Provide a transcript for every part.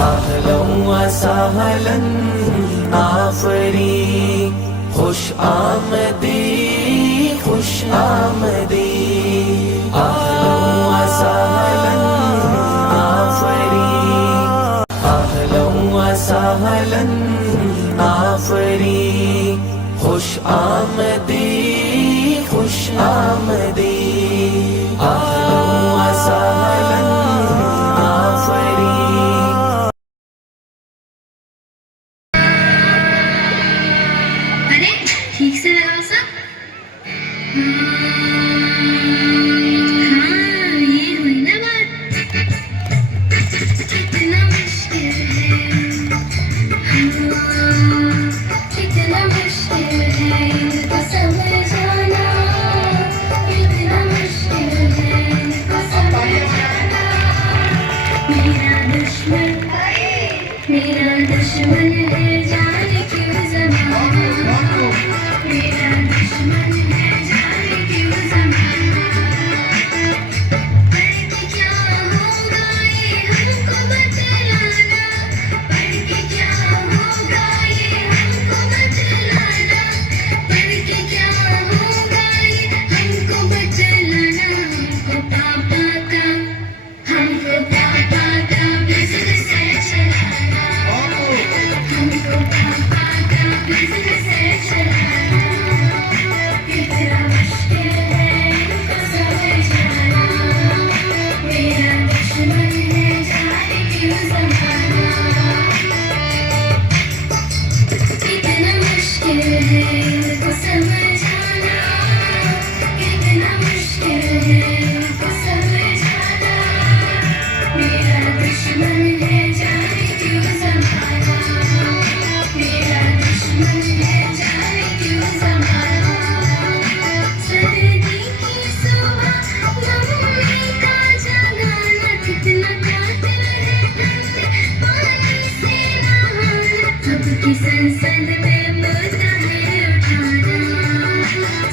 अहलन व सहलन आफरी, खुश आमदी खुश आमदी। अहलन व सहलन आफरी, अहलन व सहलन आफरी, खुश आमदी खुश आमदी। अहलन व सहलन आफरी। अरे ठीक से लगाओ सब। हाँ ये हुई ना बात। कितना मुश्किल है, कितना मुश्किल है इनको समझाना, कितना मुश्किल है इनको समझाना। मेरा दुश्मन है जाने क्यों ज़माना, मेरा दुश्मन है जाने क्यों ज़माना। पढ़ के क्या होगा ये हमको बतलाना, पढ़ के क्या होगा ये हमको बतलाना, पढ़ के क्या होगा ये हमको बतलाना। हमको पापा का बिजनेस है चलाना, हमको पापा का बिजनेस है चलाना। कितना मुश्किल है इनको समझाना, मेरा दुश्मन है जाने क्यों ज़माना। कितना मुश्किल है इनको समझाना, कितना मुश्किल है इनको समझाना। मेरा दुश्मन है जाने क्यों ज़माना, मेरा दुश्मन है जाने क्यों ज़माना। सर्दी की सुबह मम्मी का जगाना, कितना कातिल है ठंडे पानी से नहाना। अब की संसद में मुद्दा है उठाना,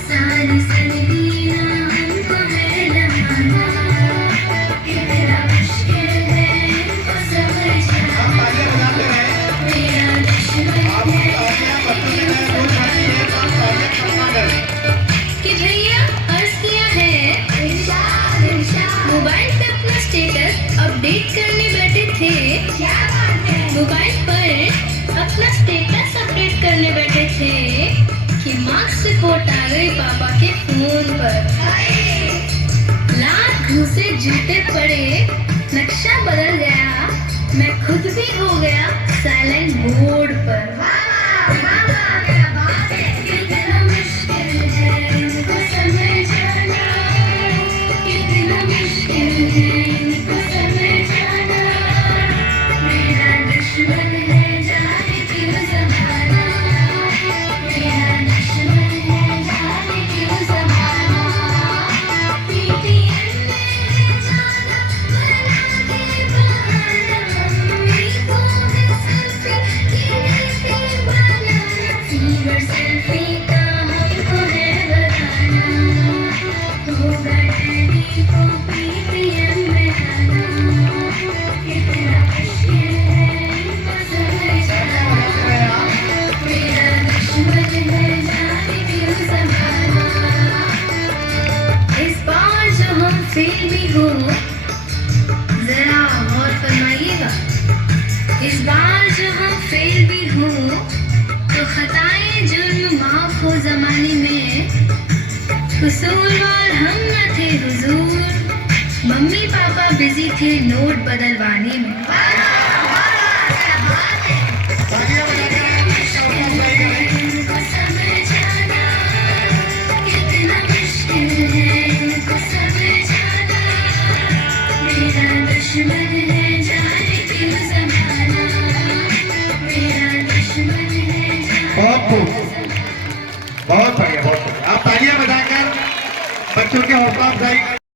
सारी सर्दियाँ हमको है नहाना। कितना मुश्किल है इनको समझाना, मेरा दुश्मन है कि भैया अर्ज किया है मोबाइल पे अपना स्टेटस अपडेट करने बैठे थे। मोबाइल पर अपना स्टेटस अपडेट करने बैठे थे कि मार्क्स रिपोर्ट आ गई पापा के फोन पर। लात घुसे जूते पड़े, नक्शा बदल गया, मैं खुद भी हो गया साइलेंट मोड पर। कितना मुश्किल है इनको समझाना, कितना मुश्किल है इनको समझाना। मेरा दुश्मन है जाने क्यों ज़माना, मेरा दुश्मन है जाने क्यों ज़माना। PTM में है जाना बना के बहाना, मम्मी को है सेल्फी लेके बनाना। फीवर सेल्फी का हमको है बताना, होगा डैडी को PTM में आना। कितना मुश्किल है इनको समझाना, मेरा दुश्मन है जाने क्यों ज़माना। इस बार जो हम फेल भी हो, जरा गौर फरमाइएगा। इस बार जो हम फेल भी हो तो खताएं जुर्म माफ हो ज़माने में। कसूरवार हम न थे हुजूर, मम्मी पापा बिजी थे नोट बदलवाने में। इनको समझाना, कितना मुश्किल है इनको समझाना। मेरा दुश्मन है जाने क्यों ज़माना, मेरा दुश्मन है बहुत खूब, बहुत बढ़िया, बहुत बढ़िया। आप तालियां बजाकर बच्चों के हौसला अफजाई